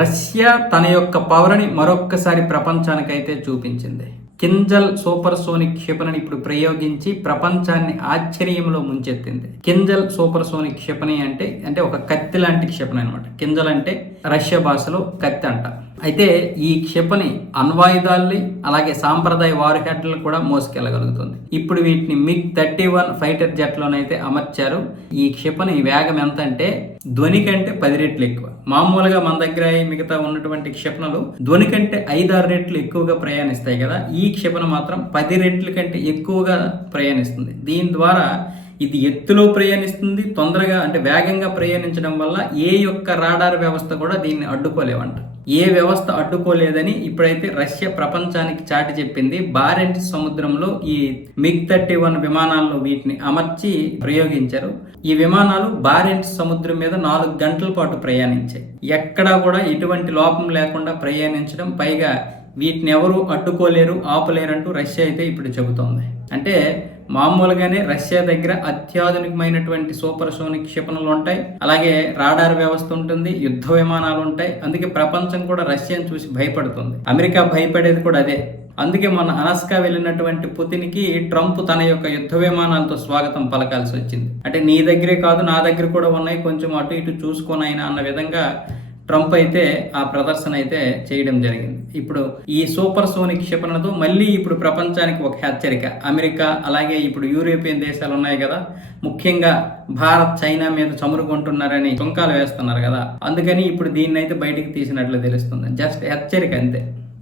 Russia తన యొక్క పవర్ని మరొక్కసారి ప్రపంచానికైతే చూపించింది. కింజల్ సూపర్ సోనిక్ క్షిపణిని ఇప్పుడు ప్రయోగించి ప్రపంచాన్ని ఆశ్చర్యంలో ముంచెత్తింది. కింజల్ సూపర్ సోనిక్ క్షిపణి అంటే అంటే ఒక కత్తి లాంటి క్షిపణి అనమాట కింజల్ అంటే రష్యా భాషలో కత్తి అంట. అయితే ఈ క్షిపణి అణ్వాయుధాల్ని అలాగే సాంప్రదాయ వారుహెడ్లను కూడా మోసుకెళ్ళగలుగుతుంది. ఇప్పుడు వీటిని మిగ్ థర్టీ వన్ ఫైటర్ జెట్లోనైతే అమర్చారు. ఈ క్షిపణి వేగం ఎంత అంటే ధ్వని కంటే పది రెట్లు ఎక్కువ. మామూలుగా మన దగ్గర మిగతా ఉన్నటువంటి క్షిపణులు ధ్వని కంటే ఐదారు రెట్లు ఎక్కువగా ప్రయాణిస్తాయి కదా. ఈ క్షిపణి మాత్రం పది రెట్ల కంటే ఎక్కువగా ప్రయాణిస్తుంది. దీని ద్వారా ఇది ఎత్తులో ప్రయాణిస్తుంది తొందరగా అంటే వేగంగా ప్రయాణించడం వల్ల ఏ యొక్క రాడార్ వ్యవస్థ కూడా దీన్ని అడ్డుకోలేవంట. ఏ వ్యవస్థ అడ్డుకోలేదని ఇప్పుడైతే రష్యా ప్రపంచానికి చాటి చెప్పింది. బారెంట్ సముద్రంలో ఈ మిగ్ థర్టీ వన్ విమానాల్లో వీటిని అమర్చి ప్రయోగించారు. ఈ విమానాలు బారెంట్ సముద్రం మీద నాలుగు గంటల పాటు ప్రయాణించాయి. ఎక్కడా కూడా ఎటువంటి లోపం లేకుండా ప్రయాణించడం పైగా వీటిని ఎవరు అడ్డుకోలేరు ఆపలేరంటూ రష్యా అయితే ఇప్పుడు చెబుతోంది. అంటే మామూలుగానే రష్యా దగ్గర అత్యాధునికమైనటువంటి సూపర్ సోనిక్ క్షిపణులు ఉంటాయి. అలాగే రాడార్ వ్యవస్థ ఉంటుంది యుద్ధ విమానాలు ఉంటాయి. అందుకే ప్రపంచం కూడా రష్యాను చూసి భయపడుతుంది. అమెరికా భయపడేది కూడా అదే. అందుకే మన అనస్కా వెళ్ళినటువంటి పుతిన్కి ట్రంప్ తన యొక్క యుద్ధ విమానాలతో స్వాగతం పలకాల్సి వచ్చింది. అంటే నీ దగ్గరే కాదు నా దగ్గర కూడా ఉన్నాయి. కొంచెం అటు ఇటు చూసుకొని అన్న విధంగా ట్రంప్ అయితే ఆ ప్రదర్శన అయితే చేయడం జరిగింది. ఇప్పుడు ఈ సూపర్ సోనిక్ క్షిపణతో మళ్ళీ ఇప్పుడు ప్రపంచానికి ఒక హెచ్చరిక. అమెరికా అలాగే ఇప్పుడు యూరోపియన్ దేశాలు ఉన్నాయి కదా ముఖ్యంగా భారత్ చైనా మీద చమురుకుంటున్నారని సుంకాలు వేస్తున్నారు కదా. అందుకని ఇప్పుడు దీన్ని అయితే బయటికి తీసినట్లు తెలుస్తుంది. జస్ట్ హెచ్చరిక అంతే.